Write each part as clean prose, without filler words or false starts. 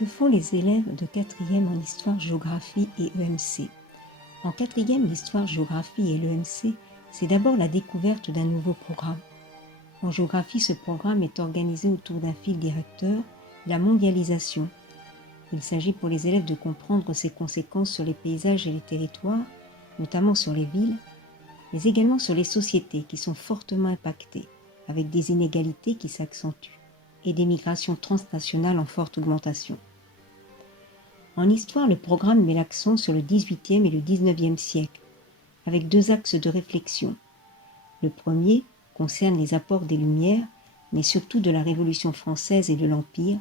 Que font les élèves de 4e en histoire-géographie et EMC? En 4e, l'histoire-géographie et l'EMC, c'est d'abord la découverte d'un nouveau programme. En géographie, ce programme est organisé autour d'un fil directeur, la mondialisation. Il s'agit pour les élèves de comprendre ses conséquences sur les paysages et les territoires, notamment sur les villes, mais également sur les sociétés qui sont fortement impactées, avec des inégalités qui s'accentuent et des migrations transnationales en forte augmentation. En histoire, le programme met l'accent sur le XVIIIe et le XIXe siècle, avec deux axes de réflexion. Le premier concerne les apports des Lumières, mais surtout de la Révolution française et de l'Empire.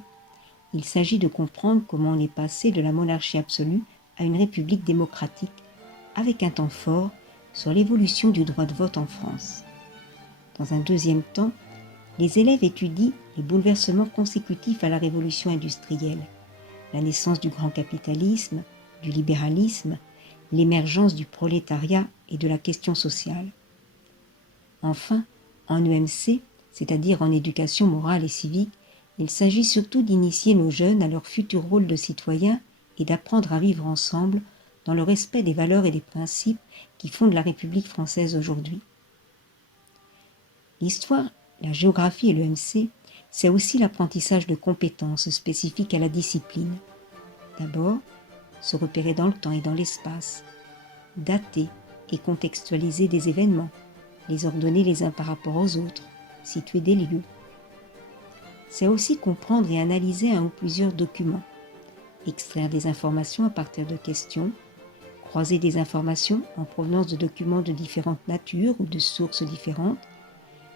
Il s'agit de comprendre comment on est passé de la monarchie absolue à une république démocratique, avec un temps fort sur l'évolution du droit de vote en France. Dans un deuxième temps, les élèves étudient les bouleversements consécutifs à la révolution industrielle, la naissance du grand capitalisme, du libéralisme, l'émergence du prolétariat et de la question sociale. Enfin, en EMC, c'est-à-dire en éducation morale et civique, il s'agit surtout d'initier nos jeunes à leur futur rôle de citoyens et d'apprendre à vivre ensemble dans le respect des valeurs et des principes qui fondent la République française aujourd'hui. L'histoire, la géographie et l'EMC, c'est aussi l'apprentissage de compétences spécifiques à la discipline. D'abord, se repérer dans le temps et dans l'espace, dater et contextualiser des événements, les ordonner les uns par rapport aux autres, situer des lieux. C'est aussi comprendre et analyser un ou plusieurs documents, extraire des informations à partir de questions, croiser des informations en provenance de documents de différentes natures ou de sources différentes,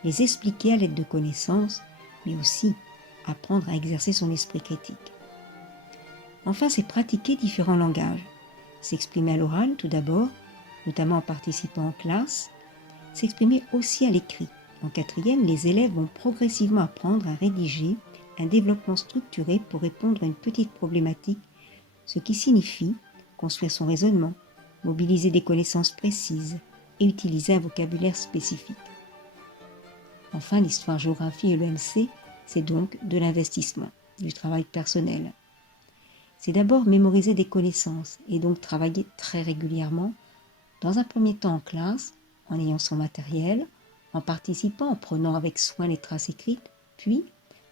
les expliquer à l'aide de connaissances, mais aussi apprendre à exercer son esprit critique. Enfin, c'est pratiquer différents langages. S'exprimer à l'oral tout d'abord, notamment en participant en classe. S'exprimer aussi à l'écrit. En 4e, les élèves vont progressivement apprendre à rédiger un développement structuré pour répondre à une petite problématique, ce qui signifie construire son raisonnement, mobiliser des connaissances précises et utiliser un vocabulaire spécifique. Enfin, l'histoire-géographie et l'EMC, c'est donc de l'investissement, du travail personnel. C'est d'abord mémoriser des connaissances et donc travailler très régulièrement, dans un premier temps en classe, en ayant son matériel, en participant, en prenant avec soin les traces écrites, puis,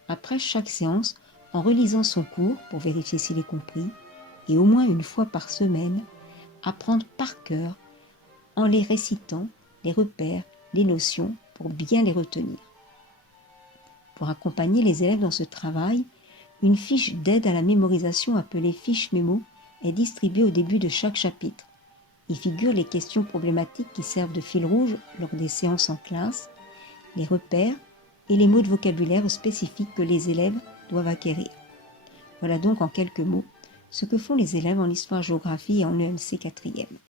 après chaque séance, en relisant son cours pour vérifier s'il est compris, et au moins une fois par semaine, apprendre par cœur, en les récitant, les repères, les notions, pour bien les retenir. Pour accompagner les élèves dans ce travail, une fiche d'aide à la mémorisation appelée fiche mémo est distribuée au début de chaque chapitre. Y figurent les questions problématiques qui servent de fil rouge lors des séances en classe, les repères et les mots de vocabulaire spécifiques que les élèves doivent acquérir. Voilà donc en quelques mots ce que font les élèves en histoire-géographie et en EMC 4e.